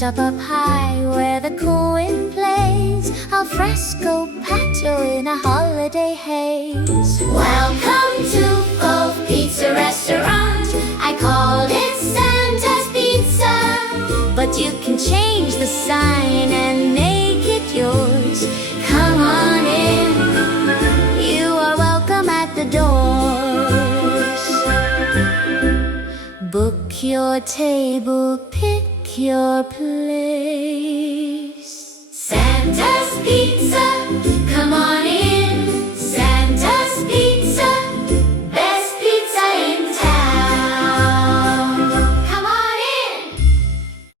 rooftop up high where the cool wind plays, al fresco patio in a holiday haze. Welcome to Fulv Pizza Restaurant. I called it Santa's Pizza, but you can change the sign and make it yours. Come on in, you are welcome at the doors. Book your table, pick your place. Santa's Pizza.